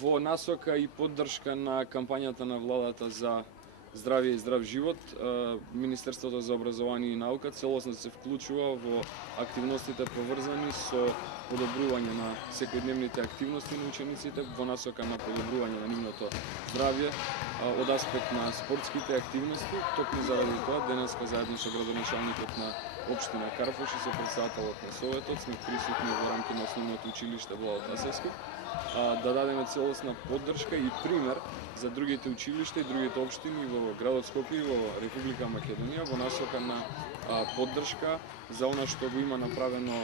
Во насока и поддршка на кампањата на владата за здравје и здрав живот, Министерството за образование и наука целосно се вклучува во активностите поврзани со подобрување на секојдневните активности на учениците во насока на подобрување на нивното здравје од аспект на спортските активности. Токму заради тоа денеска заедно со градоначалникот на општина Карпош и со претседателот на Советот сме присутни во рамки на основното училиште Владо Тасевски да дадеме целосна поддршка и пример за другите училишта и другите општини во градот Скопје и во Република Македонија во насока на поддршка за она што го има направено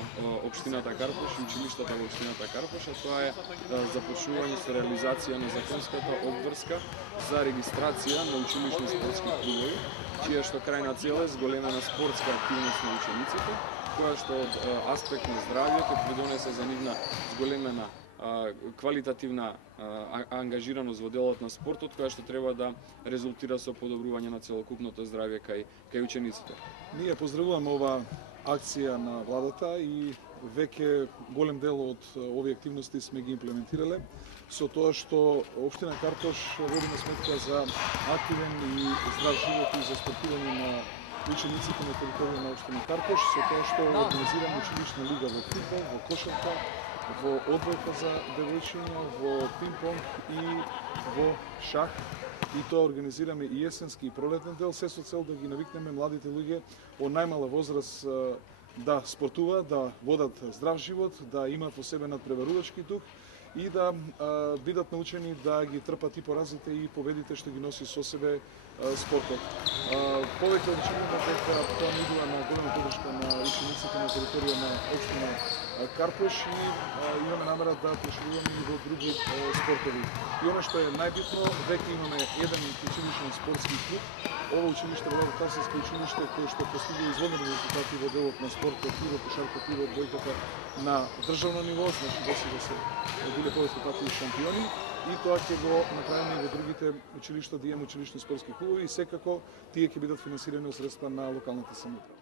општината Карпош и училиштата во општината Карпош, а тоа е започнување со реализација на законската обврска за регистрација на училишни спортски клубови, чија што крајна цел е зголемена спортска активност на учениците, која што од аспект на здравје ќе придонесе за нивна зголемена квалитативна ангажираност во делот на спортот, која што треба да резултира со подобрување на целокупното здравје кај учениците. Ние поздравуваме ова акција на владата и веќе голем дел од овие активности сме ги имплементирале со тоа што општина Карпош водиме сметка за активен и здрав живот и за спортување на учениците на територија на општина Карпош, со тоа што организираме училишна лига во фудбал, во кошарка, во одбојка за девојчиња, во пинг-понг и во шах. И тоа организираме и есенски и пролетен дел, се со цел да ги навикнеме младите луѓе од најмала возраст да спортуваат, да водат здрав живот, да имаат во себе надпреварувачки дух и да бидат научени да ги трпат и поразите и победите што ги носи со себе спортот. Повеќе обичуваме дека тоа идува на голема поддршка на учениците на територија на општина Карпош и имаме намера да прошируваме и во други спортови. И она што е најбитно, веќе имаме еден училишен спортски клуб. Ова училиште Владо Тасевски училиште кое што постигува извонредни резултати во делот на спортот и во кошарката и во одбојката на државно ниво, значи досега се биле повеќе пати шампиони. И тоа ќе го направиме и во другите училишта да имаме училишни спортски клубови и секако тие ќе бидат финансирани од средства на локалната самоуправа.